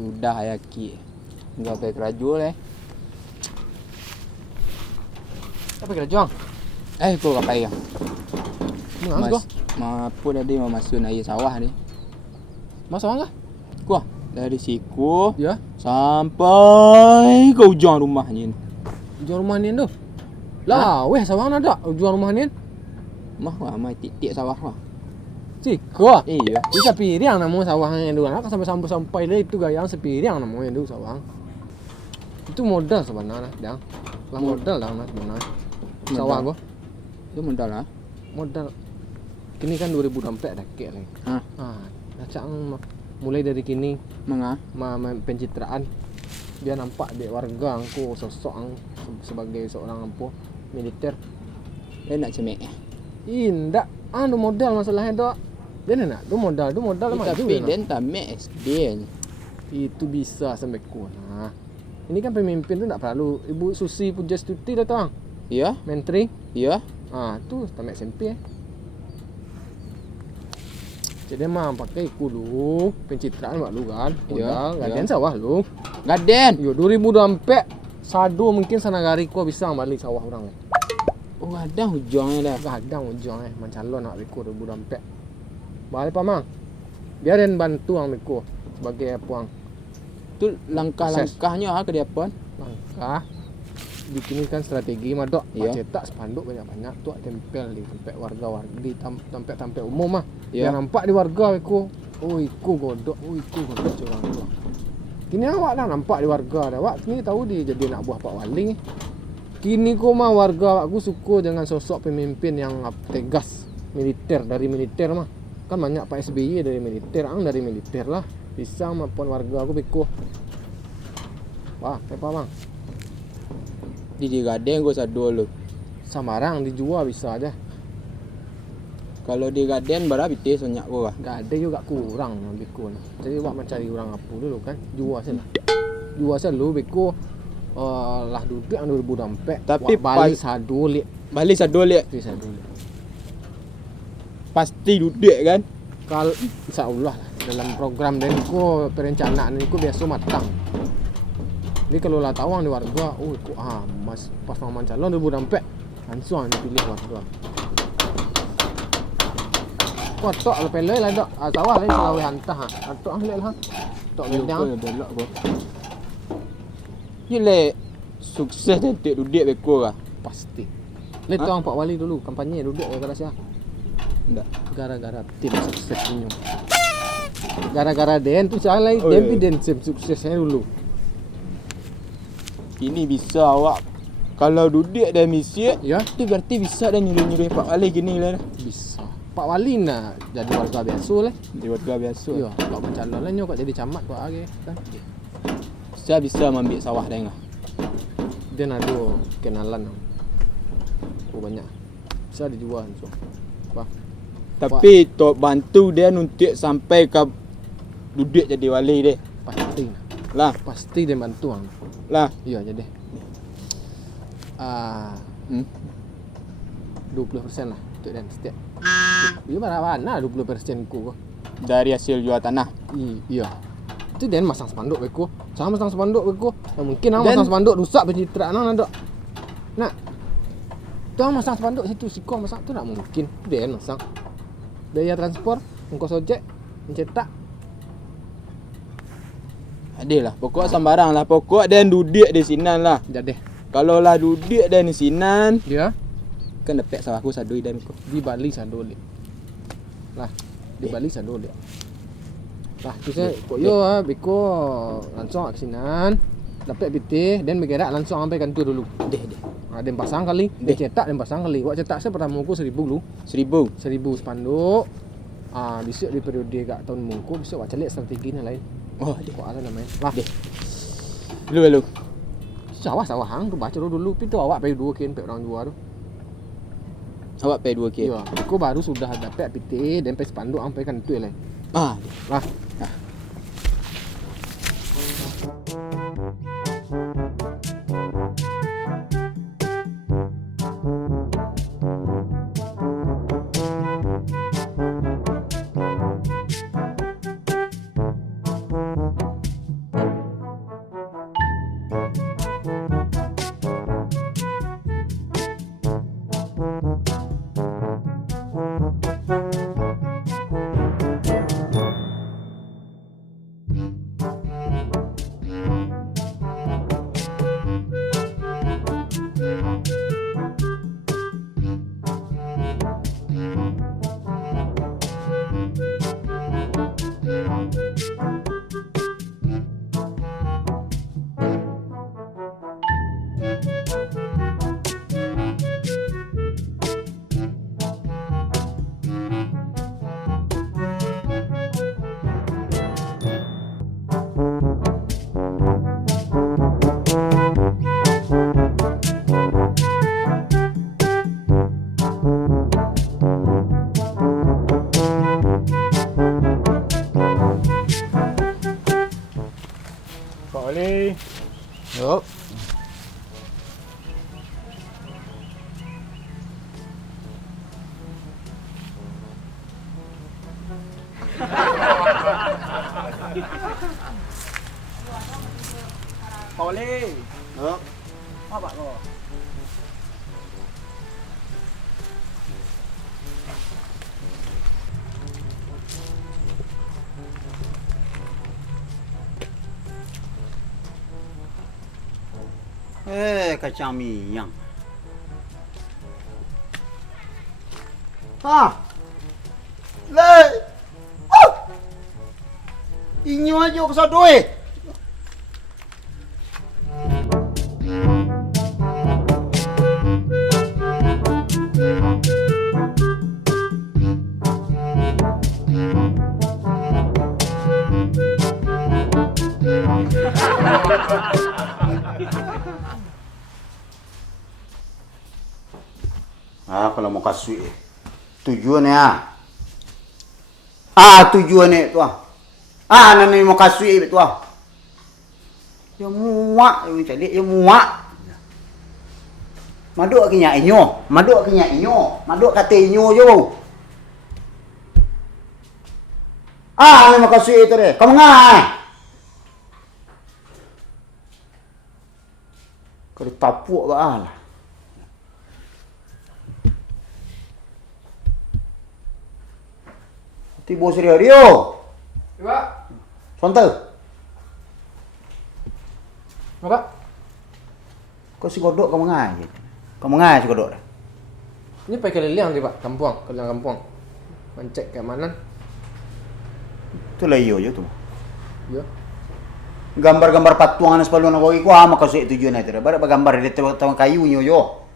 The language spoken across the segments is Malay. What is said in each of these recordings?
sudah ayaki. Enggak baik raju leh. Apa kerja? Kau kapai ya? Mas kau? Mapu tadi mau masukin air sawah ni. Mas awak kah? Kuah dari siku Ya. sampai ke ujung rumahnya ni. Jual rumah ni tu. Lah, weh sawah ada jual rumah ni. Mah mai titik sawah mah. Ciko. Iya. Bisa piriang namu sawah yang dulu. Nak sampai le itu gayang sepiriang namu yang dulu sawah. Itu modal sebenarnya, dah. Lah modal dah mas sebenarnya. Sawah gua. Itu modal lah. Modal. Kini kan 2024 dah kek lagi. Acak mulai dari kini Mengah. pencitraan biar nampak dek warga angku sosok ang sebagai seorang ampu militer. Dia nak cemek. Indak anu modal masalahnya dok. Dia nak tu modal maju. Tapi dia tak mek SD ni. Itu bisa sampai kuat. Nah, ini kan pemimpin tu tak perlu Ibu Susi Pujastuti datang. Ya, Menteri. ya. Tu tamat SMP. Jadi mah pakai dulu pencitraan buat lu kan. Ya, Gaden ya. sawah lu. Gaden. Yo 2024 sadu mungkin sanagari ko bisa balik sawah orang. Oh, ada hujungnya dah. Kadang ujung mencalon nak beko 2024. Balik pamang. Biarin bantu ang beko sebagai puang Tu langkah-langkahnya ke dia pun. langkah bikinkan strategi madok. Ya. Cetak spanduk banyak-banyak tu tempel di tempat warga-warga di tempat umum mah. Ya. Biar nampak di warga beko. Oh iku godok curang tu. Kini awak dah nampak di warga dah. Awak kini tahu dia jadi anak buah Pak Wali. Kini kau mah warga aku suka dengan sosok pemimpin yang tegas militer dari militer mah. Kan banyak Pak SBY dari militer, ang dari militer lah. Bisa maupun warga aku beko. Wah, apa bang? Di Gaden gua sadu lu. Samarang dijual bisa aja. Kalau di Gaden berapa itu sonyak gua? Gak ada juga kurang beko. Jadi awak mencari orang apa dulu kan? Jual saja. Jual saja lu beko. Lah duduk yang 2024. Tapi balik sadu lek. Balik sadu liat. Sadu lek. Pasti duduk kan? Kalau insyaallah lah dalam program dan ko perencanaan ini ko biasa matang. Jadi kalau lah tawang di warga, ko mas pas mau calon 2024 langsung dipilih warga. Ko tok le pele lah dok. Sawah lain selawe hantah. Tok ang lek lah. Tok ledang. Belok gua. Gile sukses nanti duduk beko lah. Pasti. Le tuang Pak Wali dulu kampanye duduk ya kalau saya. Enggak. Gara-gara tim suksesnya. Gara-gara Den tu salah Oh, Den iya. Den tim suksesnya dulu. Ini bisa awak kalau duduk dan misi Ya, itu berarti bisa dah nyuruh-nyuruh Pak Wali gini lah. bisa. Pak Wali nak jadi warga biasa lah. Di warga biasa. Ya, kalau mencalon lah kok jadi camat kok lagi kan. Saya bisa mengambil sawah dah enggak? Dia ada kenalan. Oh banyak. Bisa dijual so. Wah, Tapi tok bantu dia nuntut sampai ke duduk jadi wali deh. pasti. Lah, Pasti dia bantu ang. lah. Iya jadi. 20% lah untuk Dan setiap. Iya mana 20% ku. Dari hasil jual tanah. Iya. Itu Dan masang spanduk beko. Sama masang spanduk beko. Ya, mungkin ang Dan- masang spanduk rusak pencitraan ang ada. Nak. Tu ang masang spanduk situ siko masang tu nak mungkin. Dan masang. Biaya transport, ongkos ojek, mencetak. Adalah, pokok sembarang lah. Pokok dan duduk di sinan lah. Jadi Kalau lah duduk dan di sinan, dia kan dapat sawahku sadu dan aku. di Bali sadole. Lah, di Bali sadole. Lah, tu saya kok yo beko langsung aksinan. Dapat BT dan bergerak langsung sampai kantor dulu. Deh. Ada yang pasang kali, dia cetak dan pasang kali. Wak cetak saya pertama muku 1000 dulu. 1000. 1000 spanduk. Besok di periode kat tahun mungku besok wak celik strategi ni lain. Oh, deh. Kok ada namanya. Lah, Deh. Lu. sawah hang tu baca dulu. Tapi tu awak pay 2 kin pay orang jual tu. Awak pay 2K. Ya, aku baru sudah dapat PT dan pay spanduk sampai kantor lain. Deh. Lah, Yuk. Boleh. Yuk. Apa kau? Kacang minyak. Ha. Le. Oh. Inyo aja kesal duit. Kalau mau kasih tujuannya tujuannya itu nani mau kasih itu ya muak yang cari ya muak maduk kinya inyo maduk kata inyo jo nani mau kasih itu deh kamu ngai kalau tapuk lah Tibo Sri Rio. Pak. Sontel. Apa? Kau si godok kamu ngai. Kamu ngai si godok dah. Ini pakai keliling sih, Pak. Keliling kampung. Mencek keamanan. Tu lah iyo je tu. Ya. Gambar-gambar patuangan sepaluan aku iku maka sik tujuan itu dah. Barak gambar dia tawang kayu nyo yo.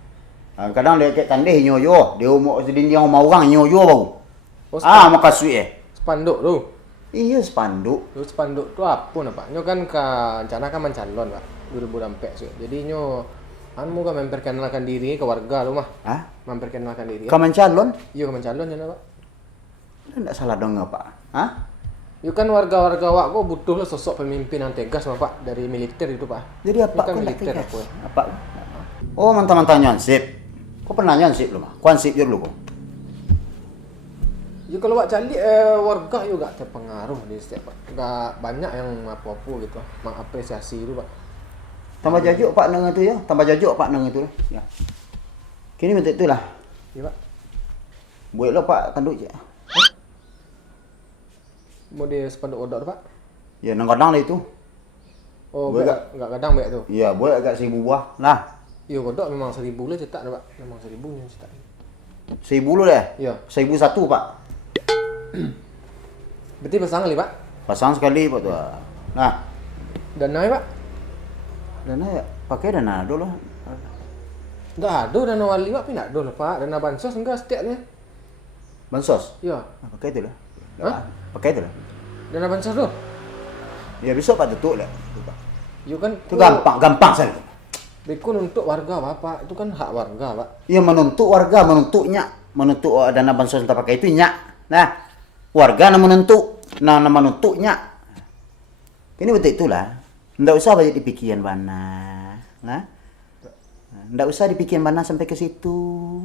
Kadang dia kek tandeh nyo yo. Dia mau sedin dia mau orang nyo yo bau. Maka suik Spanduk tu. Iya spanduk. Lu spanduk tu apa nak Pak? Nyo kan rencana kan mencalon Pak 2024 so. Jadi nyo anu kan memperkenalkan diri ke warga lu mah. Memperkenalkan diri. Kamu calon? Iya ke mencalon ya Pak. Tidak salah dong Pak. Yo kan warga-warga awak kok butuh sosok pemimpin yang tegas mah Pak dari militer itu Pak. Jadi apa kan kau militer tegas? aku. Apa? Oh mantap-mantap nyansip. Kau pernah nyansip lu mah? Kau ansip je dulu kau. Ya kalau wak calik warga juga terpengaruh di setiap Pak. Enggak banyak yang apa-apa gitu mengapresiasi itu Pak. Tambah jajuk Pak nang itu ya. Tambah jajuk Pak nang itu ya. Kini minta itulah. Ya Pak. Buat lo Pak kanduk je. Mau di spanduk odor Pak. Ya nang kadang lah itu. Oh, Boleh enggak kadang baik tu. Ya buat agak 1000 buah. Lah. Ya kodok memang 1000 lah cetak dah Pak. Memang 1000 yang cetak. 1000 lu deh. Ya. 1001 Pak. Berarti pasang kali Pak. Pasang sekali Pak tu. Nah. Dana ya Pak. Dana ya pakai dana dulu. Enggak ada dana wali Pak, tapi enggak ada lah Pak. Dana bansos enggak setiapnya. Bansos. Ya. Pakai itu lah. Hah? Pakai itu lah. Dana bansos tu. Ya besok Pak tutup lah. Ya kan Itu gampang saja. Bikun untuk warga Bapak, itu kan hak warga Pak. Ya menuntut warga, menuntut dana bansos entah pakai itu nyak. Nah, warga nak menuntutnya. Ini betul itulah. Ndak usah banyak dipikirin mana. Nah. Ndak usah dipikirin mana sampai ke situ.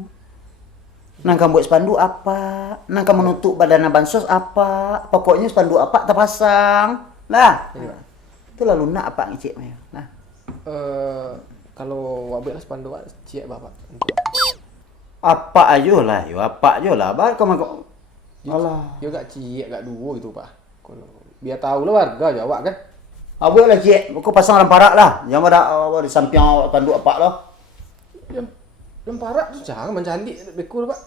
Nang kamu buat spanduk apa? Nang kamu menuntut dana bansos apa? Pokoknya spanduk apa terpasang. Nah. Iya. Itulah lunak apa ngicik. Nah. Kalau wabek lah spanduk Pak, ciak Bapak. Apa aja lah, yo apa aja lah. Bar kamu kok. Alah. Ya gak ciak, gak dua gitu Pak. Kalau biar tahu lah warga Jawa kan. Apa lah cik, aku pasang dalam parak lah. Yang ada di samping tanduk apa lah. Yang parak tu jangan mencalik bekul Pak.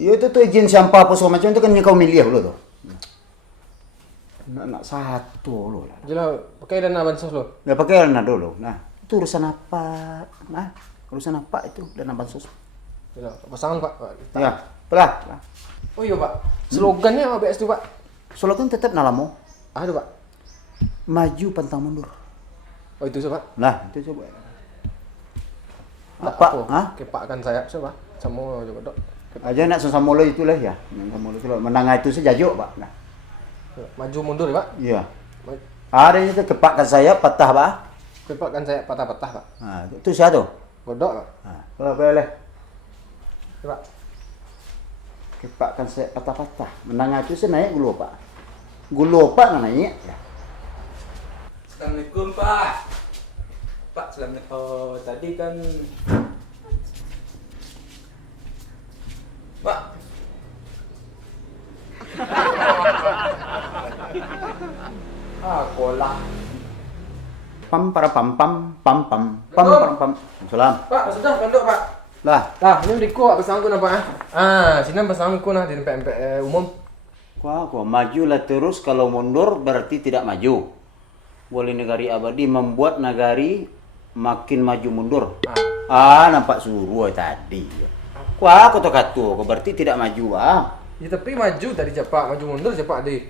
Ya itu tuh izin siapa apa segala macam itu kan yang kau milih dulu tuh. Nak satu lo lah. Jelas pakai dana bansos lo. Ya pakai dana dulu. Nah, itu urusan apa? Nah, urusan apa itu dana bansos? Jelas pasangan Pak. Ya, pelah. Oh iya Pak. Slogannya apa BS tu Pak? Slogan tetap nalamo. Ada Pak. Maju pantang mundur. Oh itu Pak. Nah, itu coba. Apa? Hah? Kepakkan saya siapa? Sama juga dok. Aja nak sama lo itulah ya. Sama lo itu menang itu saja juk, Pak. Nah. Maju mundur ya Pak? Iya. Ada itu kepakkan saya patah, Pak. Kepakkan saya patah-patah, Pak. Nah, itu siapa tuh? Godok, Pak. Nah, boleh. Coba. Kepakkan saya patah-patah. Menang itu saya naik gulu Pak. Gulu Pak nggak naik. Ya. Assalamualaikum Pak. Pak, assalamualaikum. Oh, tadi kan Pak. Kolah. Pam para pam pam pam pam pam pam pam. Salam. Pak, sudah panduk, Pak. Lah, Ini berikut pasang aku nampak. Sini pasang aku di tempat umum. kok maju lah terus kalau mundur berarti tidak maju. Boleh negari abadi membuat negari makin maju mundur. Nampak suruh tadi. Aku kata berarti tidak maju Ya tapi maju tadi cepat, maju mundur cepat deh.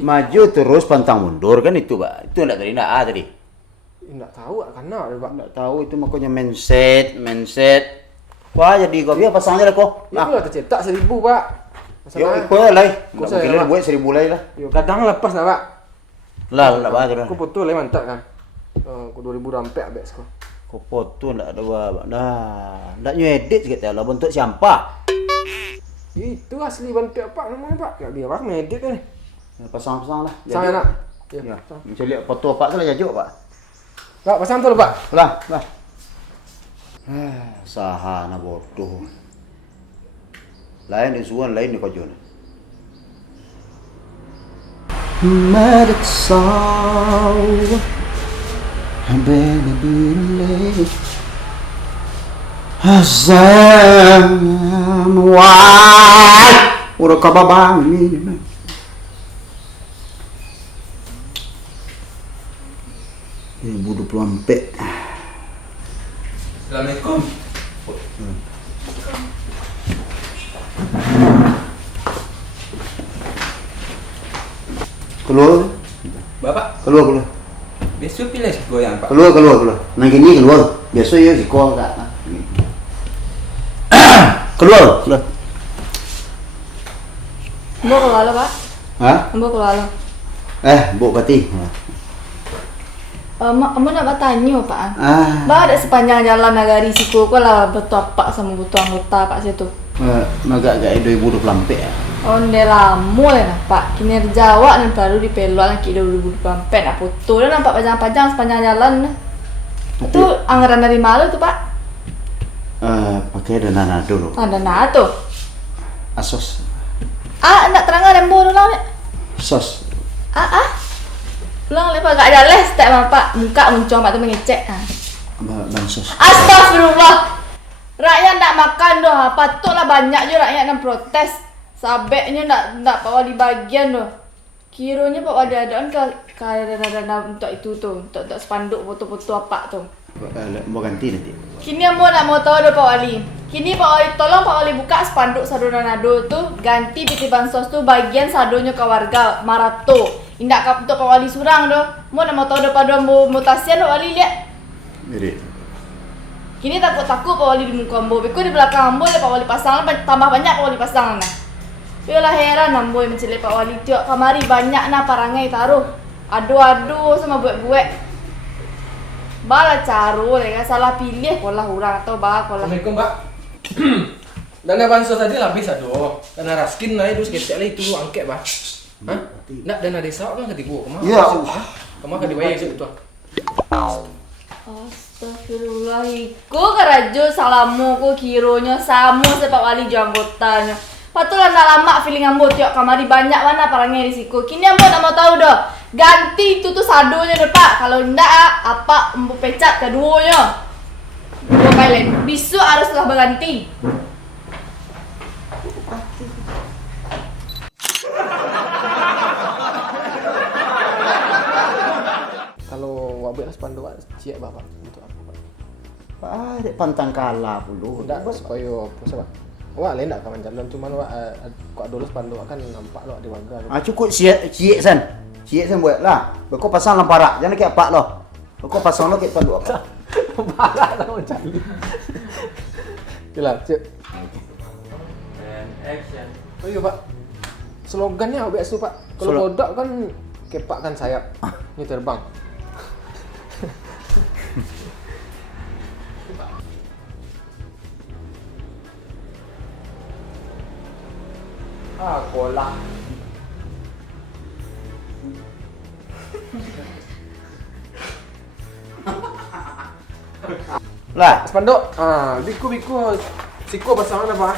Maju terus pantang mundur kan itu Pak. Itu enggak tadi tadi. Enggak tahu karena ada, Pak. Enggak tahu itu makanya mindset. Wah jadi kau biar pasangnya lah kok. Itu lah tercetak 1.000, Pak. Yo Masalah. ikut lah. Kau Enggak saya, mungkin Pak. buat 1.000 lagi lah. Yo, kadang lepas lah, Pak. Lah bah tu. Aku foto lah mantap kan. Aku 2.000 rampek abis kau. Kau foto enggak ada bah. Dah. Enggak nyedit sikit lah bentuk siapa. Itu asli bantu Pak namanya, Pak. Enggak dia Pak ngedit ni. Pasang lah. Saya nak. Ya. Macam lihat foto Pak tu lah jajuk Pak. Pak pasang tu lah, Pak. Lah. Saha na bodoh. Lain di suan, lain di kojon. Medet saw. Baby birle. Hazam wai. Ura kababang ni. Budu pelampe. Assalamualaikum. Keluar. Bapak, Keluar. besok pilih goyang Pak. Keluar. Nah gini keluar. Biasa ya si kau tak. Keluar. Mbok keluar Pak. Hah? Mbok keluar. Bu pati. Kamu nak bertanya Pak. Ah. Bah ada sepanjang jalan nagari siku kau lah bertopak sama butuh anggota Pak situ. Agak 2020 lampe ya. Onde lama lah Pak. Kinerja awak dan baru dipelok lagi 2024 nak foto dah nampak pajang-pajang sepanjang jalan. Itu anggaran dari mana tu Pak? Pakai dana dulu. Dana tu. Asos. Nak terangan rembo dulu ni. Sos. Ulang lepas gak jalan step Pak. Muka muncul Pak tu mengecek. Bansos. Astagfirullah. Rakyat nak makan dah. Patutlah banyak je rakyat yang protes. Sabeknya nak bawa di bagian tu. Kiranya Pak Wali ada kan dana untuk itu tu. Untuk spanduk foto-foto apa tu. Mau ganti nanti. Kini mau tahu dah Pak Wali. Kini Pak Wali tolong Pak Wali buka spanduk Sadona Nado tu. Ganti PT Bansos tu bagian sadonya ke warga Marato. Indak untuk Pak Wali surang tu. Mau tahu dah pada mutasian Pak Wali lihat. Jadi. Kini takut Pak Wali di muka ambo. Beko di belakang ambo Pak Wali pasang tambah banyak Pak Wali pasang nah. Yolah heran ambo mencele Pak Wali tiok kamari banyak nah parangai taruh. Adu-adu sama buat-buat. Bala caro lega salah pilih kolah urang atau bah kolah. Assalamualaikum, Pak. Dana bansos tadi habis aduh. Dana raskin naik terus ketek lagi itu angket, Pak. Hah? Nak dana desa kan ketipu kemana? Ya Allah. Kemana dibayar sih itu? Astagfirullah. Iku kerajo salamu ku kironya samu sepak wali janggotanya. Patulah nak lama feeling ambo tiok kamari banyak mana parangnya di siku. Kini ambo nak mau tahu dah. Ganti itu tu sadonya deh Pak. Kalau ndak apa ambo pecat keduanya. Dua kali. Besok haruslah berganti. Kalau wak buat spanduk siap Bapak untuk apa, Pak? Dek pantang kalah dulu. Tidak supaya apa sebab? Wak lain tak kawan jalan cuman wak kok dulu spanduk kan nampak lo di warga. Cukup siap san. Siap san buat lah. Kau pasang lamparak. Jangan kayak pak lo. Kau pasang lo kayak panduk apa? Parah tak mau cari. Itulah, cik. And action. Oh iya Pak. Slogannya apa biasa Pak? Kalau kodok kan kepak kan sayap. Ini terbang. Ah, kolak. Lah, Spanduk, biku siko pasal mana pak?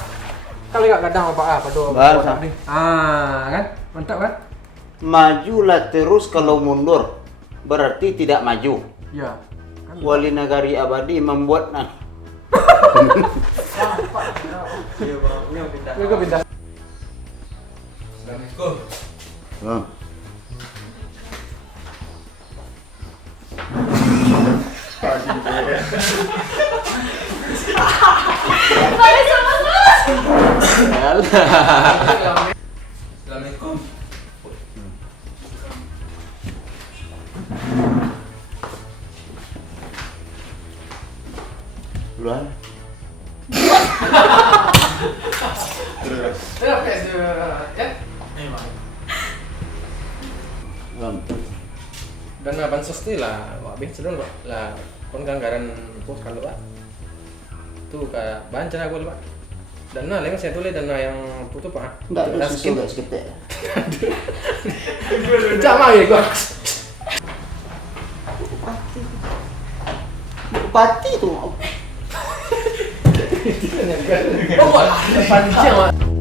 Kali gak kadang apa padu Bahasa. ni. Kan? Mantap kan? majulah terus kalau mundur berarti tidak maju. Ya. Kan? Wali Nagari Abadi membuat Ini ke pindah. Assalamualaikum. Hmm. Balik sama-sama. Assalamualaikum. Luar. Dana bansos tu lah, wak bin sedang lah kon anggaran pos kalau pak. Tu ka bahan cara gua pak. Dana lain saya tulis dana yang putu pak. Enggak ada susu enggak seketek. Cak mah ya gua. Bupati tu. Oh, panjang pak.